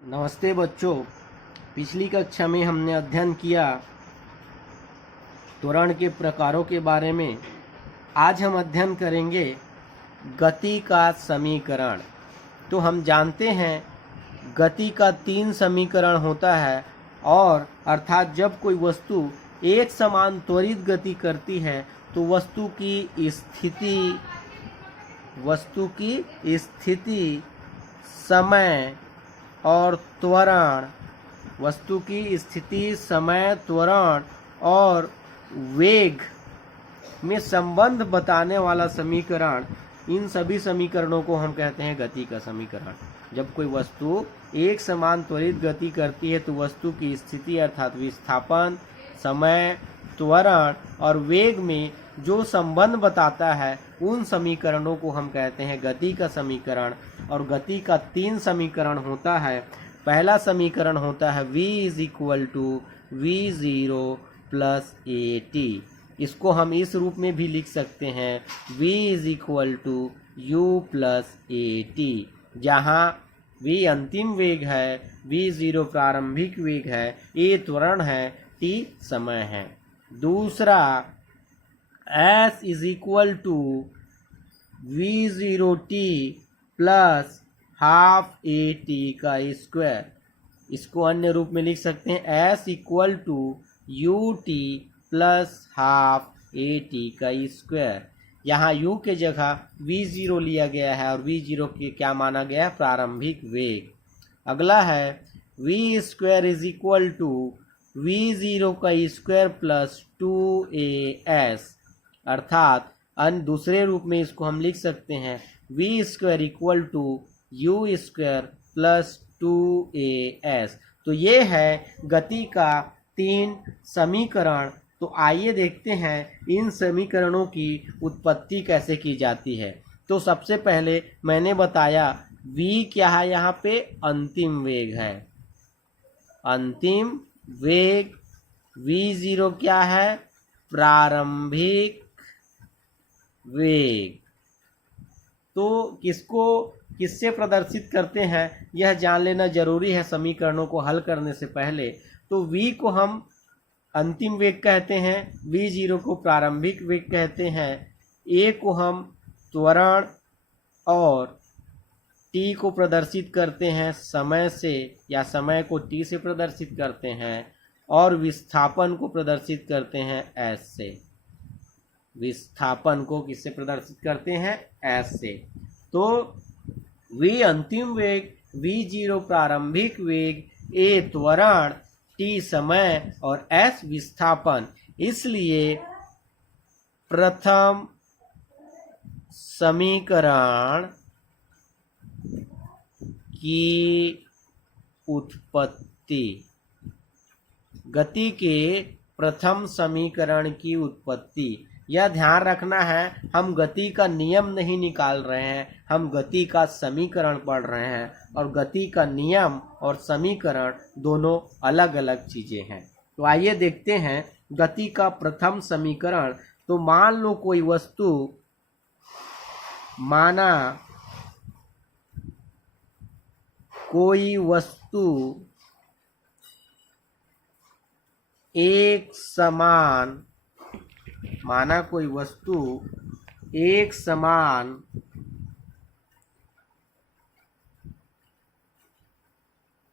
नमस्ते बच्चों। पिछली कक्षा में हमने अध्ययन किया त्वरण के प्रकारों के बारे में। आज हम अध्ययन करेंगे गति का समीकरण। तो हम जानते हैं गति का 3 समीकरण होता है, और अर्थात जब कोई वस्तु एक समान त्वरित गति करती है तो वस्तु की स्थिति, समय और त्वरण, वस्तु की स्थिति, समय, त्वरण और वेग में संबंध बताने वाला समीकरण, इन सभी समीकरणों को हम कहते हैं गति का समीकरण। जब कोई वस्तु एक समान त्वरित गति करती है तो वस्तु की स्थिति अर्थात विस्थापन, समय, त्वरण और वेग में जो संबंध बताता है उन समीकरणों को हम कहते हैं गति का समीकरण। और गति का 3 समीकरण होता है। पहला समीकरण होता है v = v0 + at। इसको हम इस रूप में भी लिख सकते हैं v = u + at, जहाँ v अंतिम वेग है, v0 प्रारंभिक वेग है, a त्वरण है, t समय है। दूसरा s = v0t + ½ at²। इसको अन्य रूप में लिख सकते हैं s = ut + ½ at²। यहाँ u के जगह v0 लिया गया है और v0 के क्या माना गया है? प्रारंभिक वेग। अगला है v² = v0² + 2as, अर्थात अन्य दूसरे रूप में इसको हम लिख सकते हैं v² = u² + 2as। तो ये है गति का 3 समीकरण। तो आइए देखते हैं इन समीकरणों की उत्पत्ति कैसे की जाती है। तो सबसे पहले मैंने बताया v क्या है, यहाँ पे अंतिम वेग है, अंतिम वेग। v0 क्या है? प्रारंभिक वेग। तो किससे प्रदर्शित करते हैं यह जान लेना जरूरी है समीकरणों को हल करने से पहले। तो v को हम अंतिम वेग कहते हैं, v0 को प्रारंभिक वेग कहते हैं, a को हम त्वरण और t को प्रदर्शित करते हैं समय से, या समय को t से प्रदर्शित करते हैं, और विस्थापन को प्रदर्शित करते हैं s से। विस्थापन को किससे प्रदर्शित करते हैं? s से। तो v अंतिम वेग, v0 प्रारंभिक वेग, a त्वरण, t समय और s विस्थापन। इसलिए प्रथम समीकरण की उत्पत्ति, गति के प्रथम समीकरण की उत्पत्ति। यह ध्यान रखना है, हम गति का नियम नहीं निकाल रहे हैं, हम गति का समीकरण पढ़ रहे हैं, और गति का नियम और समीकरण दोनों अलग अलग चीजें हैं। तो आइए देखते हैं गति का प्रथम समीकरण। तो मान लो कोई वस्तु, माना कोई वस्तु एक समान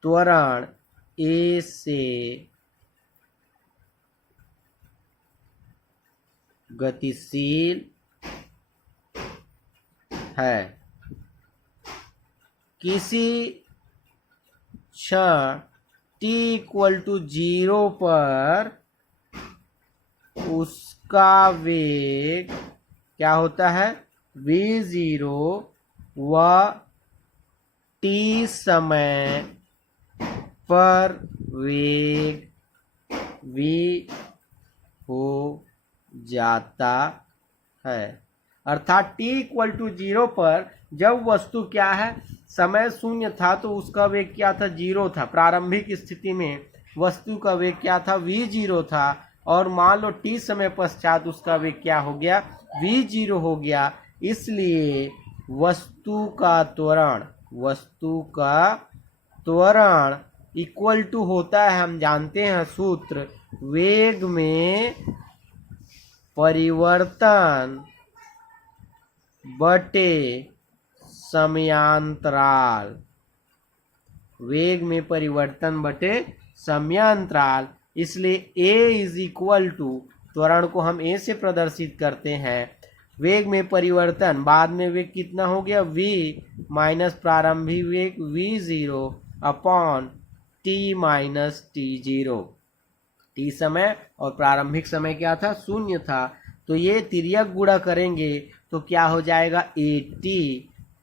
त्वरण a से गतिशील है। किसी क्षण t = 0 पर उसका वेग क्या होता है? v0 व t समय पर वेग v हो जाता है। अर्थात t = 0 पर जब वस्तु क्या है, समय 0 था तो उसका वेग क्या था? 0 था। प्रारंभिक स्थिति में वस्तु का वेग क्या था? v0 था। और मान लो t समय पश्चात उसका वेग क्या हो गया? v0 हो गया। इसलिए वस्तु का त्वरण इक्वल टू होता है, हम जानते हैं सूत्र, वेग में परिवर्तन बटे समयांतराल। वेग में परिवर्तन बटे समयांतराल, इसलिए a इज इक्वल टू, त्वरण को हम a से प्रदर्शित करते हैं, वेग में परिवर्तन, बाद में वेग कितना हो गया v माइनस प्रारंभिक वेग v0 upon t minus t0। t समय और प्रारंभिक समय क्या था, शून्य था, तो ये तिर्यक गुणा करेंगे तो क्या हो जाएगा, at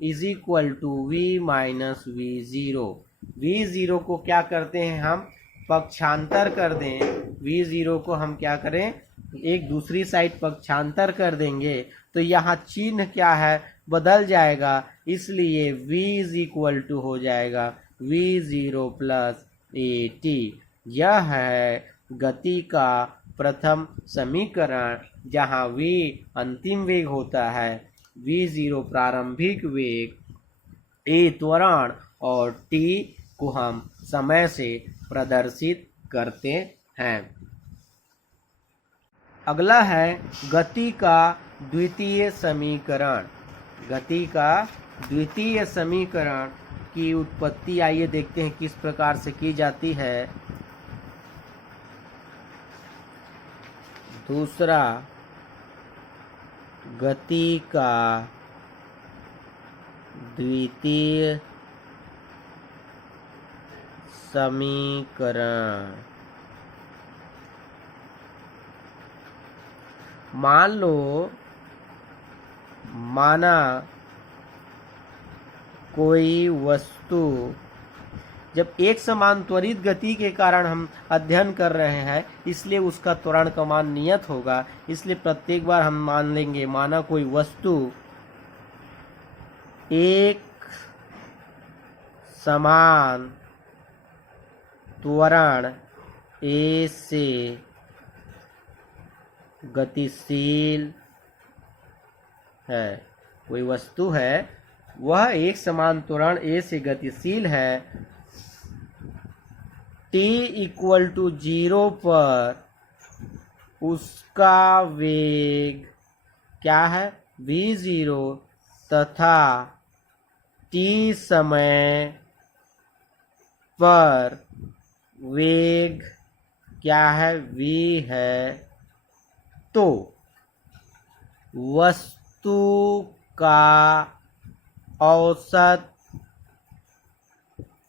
is equal to v minus v0। v0 को क्या करते हैं हम, पक्षांतर कर दें, v0 को हम क्या करें, एक दूसरी साइड पक्षांतर कर देंगे तो यहाँ चिन्ह क्या है, बदल जाएगा, इसलिए v इज इक्वल टू हो जाएगा v0 प्लस at। यह है गति का प्रथम समीकरण, जहाँ v अंतिम वेग होता है, v0 प्रारंभिक वेग, a त्वरण और t को हम समय से प्रदर्शित करते हैं। अगला है गति का द्वितीय समीकरण। गति का द्वितीय समीकरण की उत्पत्ति आइए देखते हैं किस प्रकार से की जाती है। दूसरा, गति का द्वितीय समीकरण। मान लो, माना कोई वस्तु, जब एक समान त्वरित गति के कारण हम अध्ययन कर रहे हैं, इसलिए उसका त्वरण का मान नियत होगा, इसलिए प्रत्येक बार हम मान लेंगे, माना कोई वस्तु एक समान त्वरण a से गतिशील है। कोई वस्तु है, वह एक समान त्वरण a से गतिशील है, t इक्वल टू 0 पर उसका वेग क्या है, v0, तथा t समय पर वेग क्या है, v है, तो वस्तु का औसत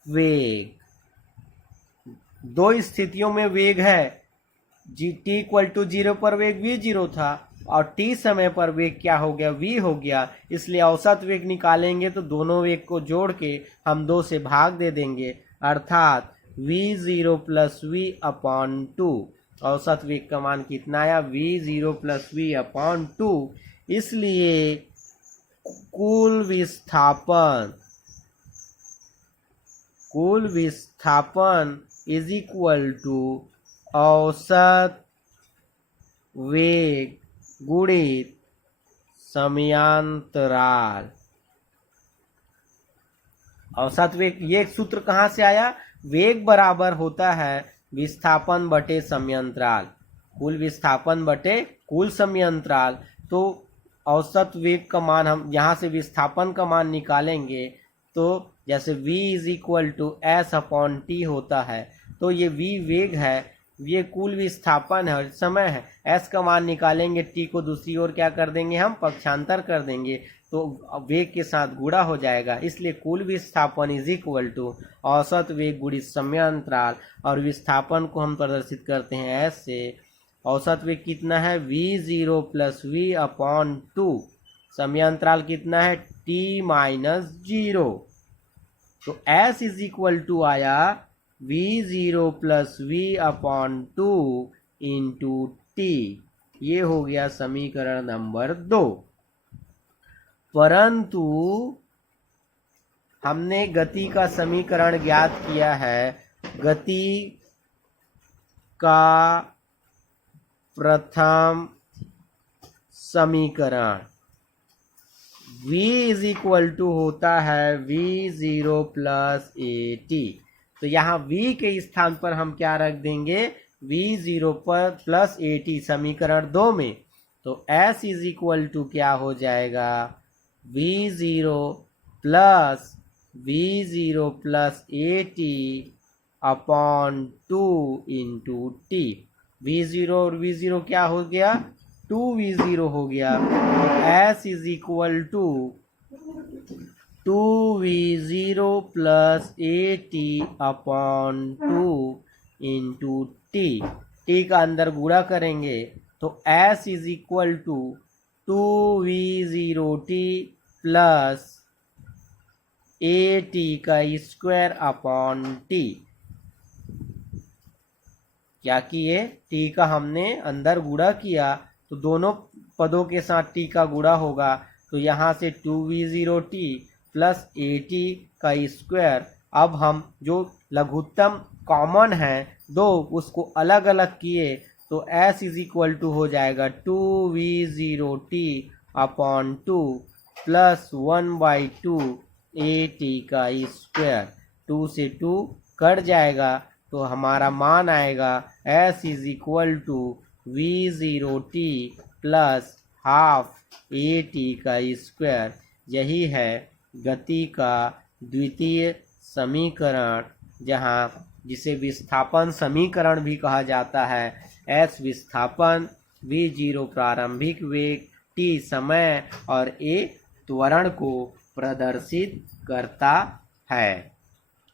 वेग, दो स्थितियों में वेग है, t इक्वल टू 0 पर वेग v0 था और t समय पर वेग क्या हो गया, v हो गया, इसलिए औसत वेग निकालेंगे तो दोनों वेग को जोड़ के हम 2 से भाग दे देंगे, अर्थात v0 प्लस v अपॉन 2। औसत वेग का मान कितना आया, v0 प्लस v अपॉन 2। इसलिए कुल विस्थापन इज इक्वल टू औसत वेग गुणित समयांतराल। औसत वेग, ये सूत्र कहाँ से आया, वेग बराबर होता है विस्थापन बटे समयांतराल, कुल विस्थापन बटे कुल समयांतराल। तो औसत वेग का मान हम यहाँ से विस्थापन का मान निकालेंगे तो जैसे v is equal to s upon t होता है, तो ये v वेग है, ये कुल विस्थापन है, समय है, s का मान निकालेंगे, t को दूसरी ओर क्या कर देंगे, हम पक्षांतर कर देंगे तो वेग के साथ गुणा हो जाएगा, इसलिए कुल विस्थापन इज इक्वल टू औसत वेग गुणित समयांतराल, और विस्थापन को हम प्रदर्शित करते हैं s से। औसत वेग कितना है, v0 प्लस v अपॉन 2, समयांतराल कितना है, t माइनस 0, तो s इज इक्वल टू आया v0 plus v upon 2 into t। ये हो गया समीकरण नंबर 2। परंतु हमने गति का समीकरण ज्ञात किया है, गति का प्रथम समीकरण v इज इक्वल टू होता है v0 प्लस at। तो यहाँ v के स्थान पर हम क्या रख देंगे, v0 पर प्लस at समीकरण 2 में। तो s इज इक्वल टू क्या हो जाएगा, v0 plus at upon 2 into T. v0 और v0 क्या हो गया, 2v0 हो गया। तो s is equal to 2v0 plus at upon 2 into t का अंदर गुणा करेंगे तो s is equal to 2v0t plus at का स्क्वायर अपॉन टी। क्या किए, t का हमने अंदर गुणा किया तो दोनों पदों के साथ t का गुणा होगा, तो यहाँ से 2v0t प्लस at का स्क्वायर। अब हम जो लघुत्तम कॉमन है दो उसको अलग अलग किए तो s इज इक्वल टू हो जाएगा 2v0t अपॉन 2 प्लस 1/2 at का स्क्वायर। 2 से 2 कट जाएगा तो हमारा मान आएगा s is equal to v0t plus half at का स्क्वायर। यही है गति का द्वितीय समीकरण, जिसे विस्थापन समीकरण भी कहा जाता है। s विस्थापन, v0 प्रारंभिक वेग, t समय और a त्वरण को प्रदर्शित करता है।